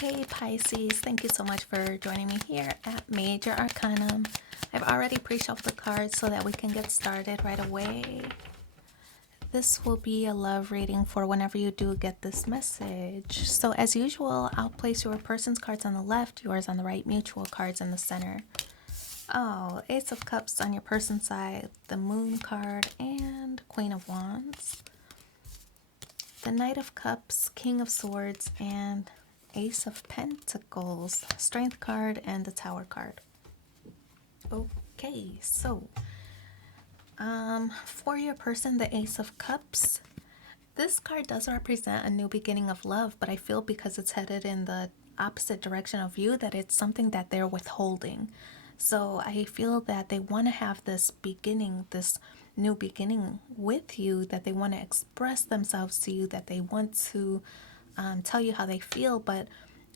Hey Pisces, thank you so much for joining me here at Major Arcanum. I've already pre-shuffled the cards so that we can get started right away. This will be a love reading for whenever you do get this message. So as usual, I'll place your person's cards on the left, yours on the right, mutual cards in the center. Oh, Ace of Cups on your person's side, the Moon card, and Queen of Wands. The Knight of Cups, King of Swords, and Ace of Pentacles, Strength card, and the Tower card. Okay, so for your person, the Ace of Cups, this card does represent a new beginning of love, but I feel because it's headed in the opposite direction of you that it's something that they're withholding. So I feel that they want to have this beginning, this new beginning with you, that they want to express themselves to you, that they want to tell you how they feel, but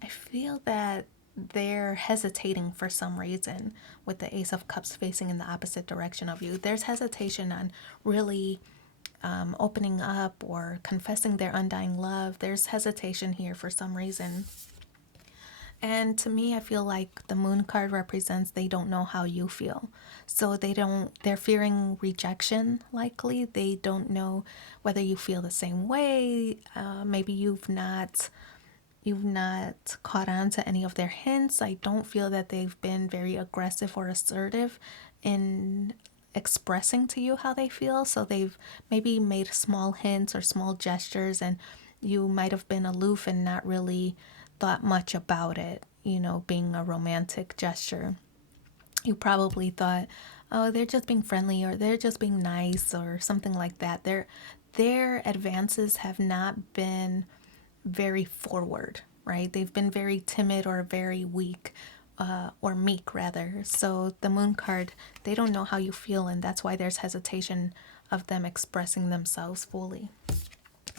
I feel that they're hesitating for some reason with the Ace of Cups facing in the opposite direction of you. There's hesitation on really opening up or confessing their undying love. There's hesitation here for some reason. And to me, I feel like the Moon card represents they don't know how you feel. So they're fearing rejection, likely. They don't know whether you feel the same way. Maybe you've not caught on to any of their hints. I don't feel that they've been very aggressive or assertive in expressing to you how they feel. So they've maybe made small hints or small gestures, and you might have been aloof and not really thought much about it, being a romantic gesture. You probably thought, oh, they're just being friendly or they're just being nice or something like that. Their advances have not been very forward, right? They've been very timid or very weak, or meek rather. So the Moon card, they don't know how you feel, and that's why there's hesitation of them expressing themselves fully.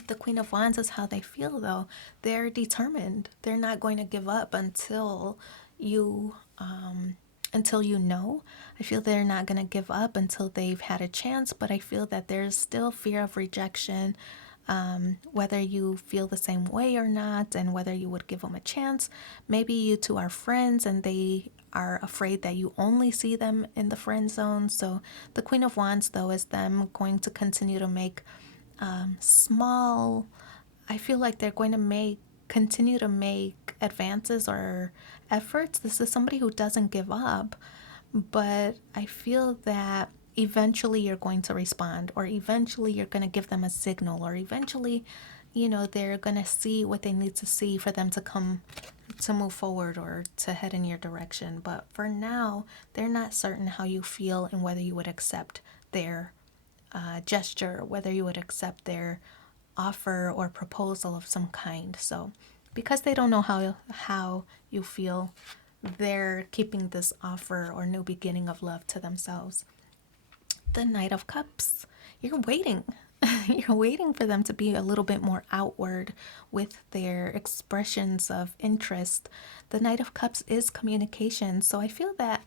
The Queen of Wands is how they feel, though. They're determined. They're not going to give up you until you know. I feel they're not going to give up until they've had a chance, but I feel that there's still fear of rejection, whether you feel the same way or not, and whether you would give them a chance. Maybe you two are friends and they are afraid that you only see them in the friend zone. So the Queen of Wands, though, is them going to continue to make small, I feel like they're going to continue to make advances or efforts. This is somebody who doesn't give up, but I feel that eventually you're going to respond, or eventually you're going to give them a signal, or eventually, they're going to see what they need to see for them to move forward or to head in your direction. But for now, they're not certain how you feel and whether you would accept their gesture, whether you would accept their offer or proposal of some kind. So because they don't know how you feel, they're keeping this offer or new beginning of love to themselves. The Knight of Cups, you're waiting. You're waiting for them to be a little bit more outward with their expressions of interest. The Knight of Cups is communication. So I feel that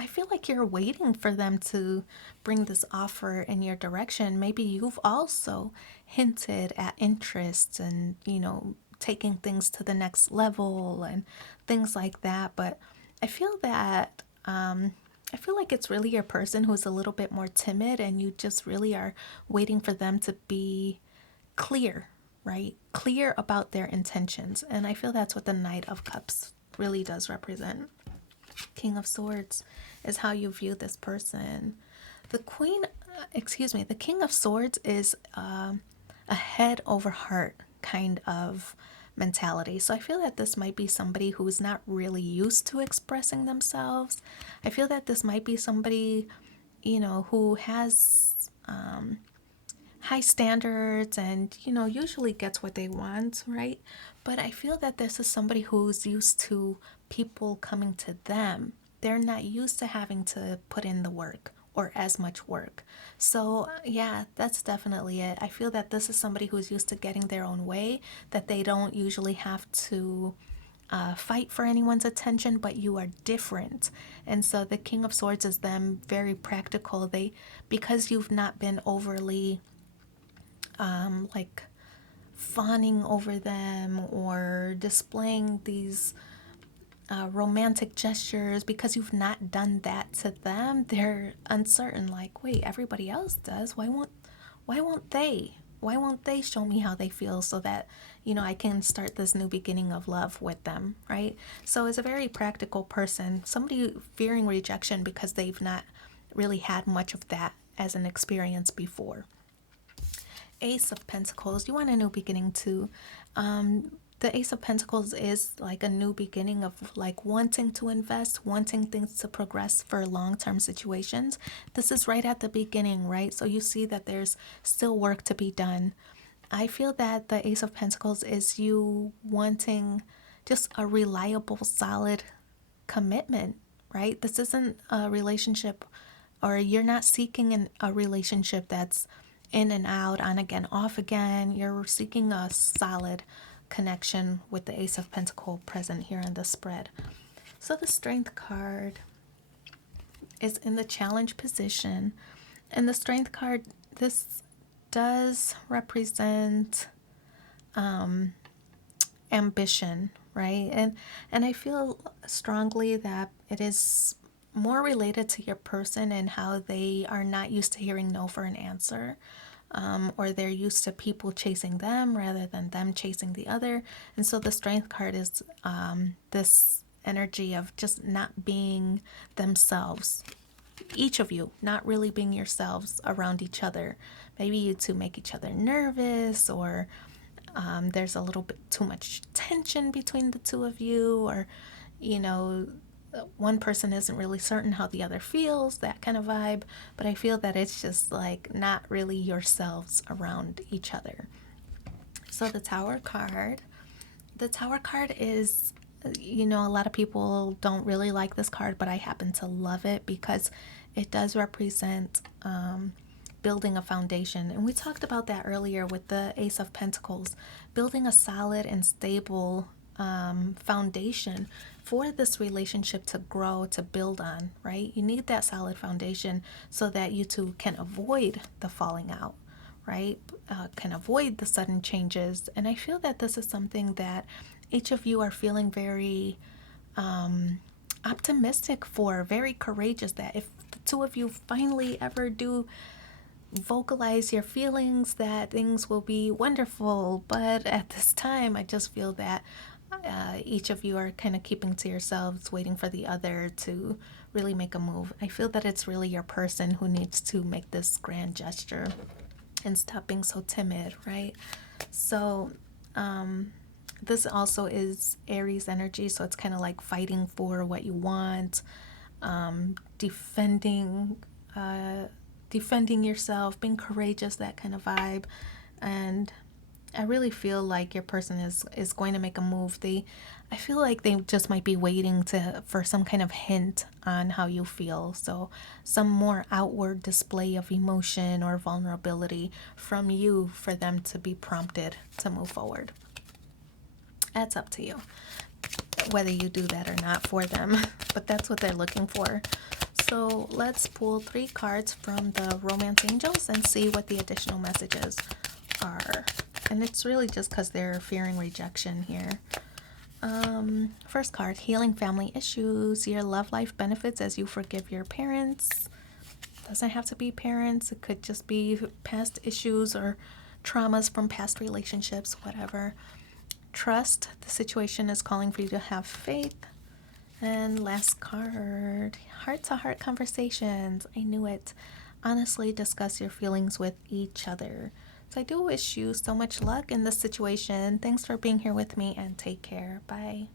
I feel like you're waiting for them to bring this offer in your direction. Maybe you've also hinted at interest and, taking things to the next level and things like that. But I feel that, I feel like it's really your person who's a little bit more timid, and you just really are waiting for them to be clear, right? Clear about their intentions. And I feel that's what the Knight of Cups really does represent. King of Swords is how you view this person. The King of Swords is a head over heart kind of mentality. So I feel that this might be somebody who's not really used to expressing themselves. I feel that this might be somebody, who has high standards and, usually gets what they want, right? But I feel that this is somebody who's used to people coming to them. They're not used to having to put in the work or as much work. So yeah, that's definitely it. I feel that this is somebody who's used to getting their own way, that they don't usually have to fight for anyone's attention, but you are different. And so the King of Swords is them very practical. Because you've not been overly like fawning over them or displaying these romantic gestures because you've not done that to them. They're uncertain, like, wait, everybody else does. Why won't they? Why won't they show me how they feel so that, I can start this new beginning of love with them, right? So it's a very practical person, somebody fearing rejection because they've not really had much of that as an experience before. Ace of Pentacles, you want a new beginning too. The Ace of Pentacles is like a new beginning of like wanting to invest, wanting things to progress for long-term situations. This is right at the beginning, right? So you see that there's still work to be done. I feel that the Ace of Pentacles is you wanting just a reliable, solid commitment, right? This isn't a relationship, or you're not seeking a relationship that's in and out, on again, off again. You're seeking a solid connection with the Ace of Pentacles present here in the spread. So the Strength card is in the challenge position. And the Strength card, this does represent ambition, right? And I feel strongly that it is more related to your person and how they are not used to hearing no for an answer. Or they're used to people chasing them rather than them chasing the other. And so the Strength card is this energy of just not being themselves. Each of you not really being yourselves around each other. Maybe you two make each other nervous, or there's a little bit too much tension between the two of you, or, one person isn't really certain how the other feels, that kind of vibe. But I feel that it's just like not really yourselves around each other. So the Tower card is, a lot of people don't really like this card, but I happen to love it because it does represent building a foundation. And we talked about that earlier with the Ace of Pentacles, building a solid and stable foundation for this relationship to grow, to build on, right? You need that solid foundation so that you two can avoid the falling out, right? Can avoid the sudden changes. And I feel that this is something that each of you are feeling very optimistic for, very courageous, that if the two of you finally ever do vocalize your feelings, that things will be wonderful. But at this time, I just feel that each of you are kind of keeping to yourselves, waiting for the other to really make a move. I feel that it's really your person who needs to make this grand gesture and stop being so timid, right? So this also is Aries energy, so it's kind of like fighting for what you want, defending yourself, being courageous, that kind of vibe. And I really feel like your person is going to make a move. I feel like they just might be waiting for some kind of hint on how you feel. So some more outward display of emotion or vulnerability from you for them to be prompted to move forward. That's up to you, whether you do that or not for them, but that's what they're looking for. So let's pull 3 cards from the Romance Angels and see what the additional messages are. And it's really just because they're fearing rejection here. First card, healing family issues. Your love life benefits as you forgive your parents. Doesn't have to be parents. It could just be past issues or traumas from past relationships, whatever. Trust. The situation is calling for you to have faith. And last card, heart-to-heart conversations. I knew it. Honestly, discuss your feelings with each other. So I do wish you so much luck in this situation. Thanks for being here with me, and take care. Bye.